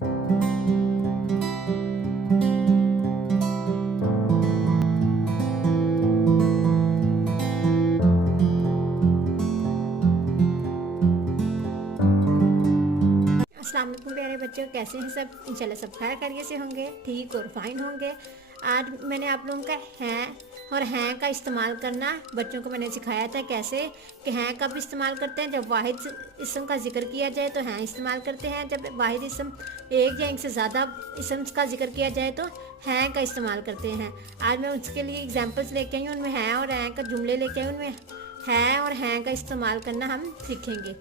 अस्सलाम वालेकुम प्यारे बच्चों, कैसे हैं सब? इंशाल्लाह सब खैर खैरियत से होंगे, ठीक और फाइन होंगे। आज मैंने आप लोगों का हैं और हैं का इस्तेमाल करना बच्चों को मैंने सिखाया था कैसे कि हैं कब इस्तेमाल करते हैं। जब वाहिद इसम का जिक्र किया जाए तो हैं इस्तेमाल करते हैं। जब वाहिद इसम एक या एक से ज़्यादा इसम का जिक्र किया जाए तो हैं का इस्तेमाल करते हैं। आज मैं उसके लिए एग्जाम्पल्स लेके आई हूँ, उनमें हैं और हैं का जुमले लेके आई हूँ, उनमें हैं और हैं का इस्तेमाल करना हम सीखेंगे।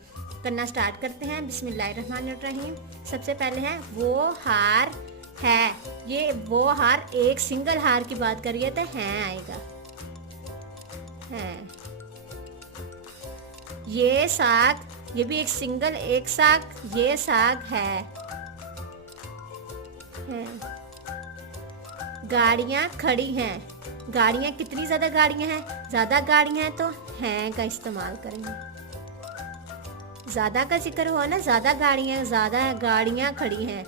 करना स्टार्ट करते हैं। बिस्मिल्लाहिर्रहमानिर्रहीम। सबसे पहले है वो हार है। ये वो हार एक सिंगल हार की बात करिए तो हैं आएगा, है। ये साग, ये भी एक सिंगल एक साग, ये साग है। गाड़ियाँ खड़ी हैं। गाड़ियाँ कितनी ज़्यादा गाड़ियाँ हैं? ज़्यादा गाड़ियाँ हैं तो हैं का इस्तेमाल करेंगे। ज़्यादा का जिक्र हो ना, ज़्यादा गाड़ियाँ खड़ी हैं।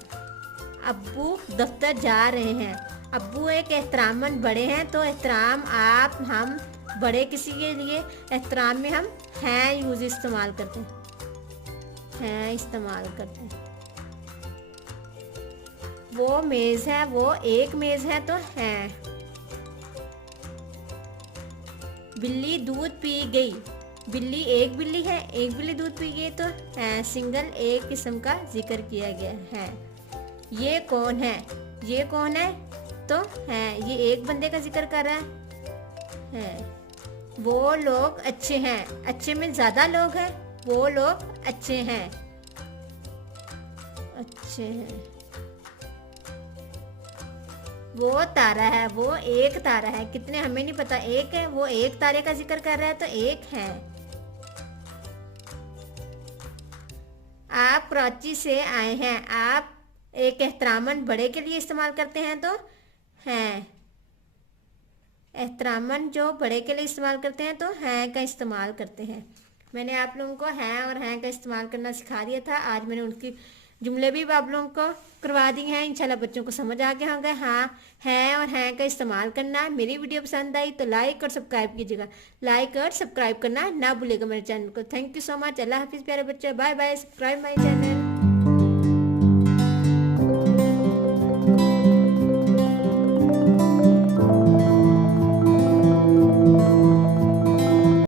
अब्बू दफ्तर जा रहे हैं। अब्बू एक एहतरामन बड़े हैं तो एहतराम आप हम बड़े किसी के लिए एहतराम में हम हैं यूज़ इस्तेमाल करते हैं, हैं इस्तेमाल करते हैं। वो मेज़ है, वो एक मेज़ है तो हैं। बिल्ली दूध पी गई। बिल्ली एक बिल्ली है, एक बिल्ली दूध पी गई तो है, सिंगल एक किस्म का जिक्र किया गया है। ये कौन है? ये कौन है तो है, ये एक बंदे का जिक्र कर रहा है। वो लोग अच्छे हैं। अच्छे में ज़्यादा लोग हैं, वो लोग अच्छे हैं, अच्छे हैं। वो तारा है, वो एक तारा है। कितने हमें नहीं पता, एक है, वो एक तारे का जिक्र कर रहा है तो एक है। आप कराची से आए हैं। आप एक एहतरामन बड़े के लिए इस्तेमाल करते हैं तो हैं। एहतरामन जो बड़े के लिए इस्तेमाल करते हैं तो हैं का इस्तेमाल करते हैं। मैंने आप लोगों को हैं और हैं का इस्तेमाल करना सिखा दिया था। आज मैंने उनकी जुमले भी आप लोगों को करवा दी हैं। इंशाल्लाह बच्चों को समझ आ गया होगा। हाँ, हैं और हैं का इस्तेमाल करना। मेरी वीडियो पसंद आई तो लाइक और सब्सक्राइब कीजिएगा। लाइक और सब्सक्राइब करना ना भूलिएगा मेरे चैनल को। Thank you so much. अल्लाह हाफिज़ प्यारे बच्चे, bye bye. Subscribe my channel.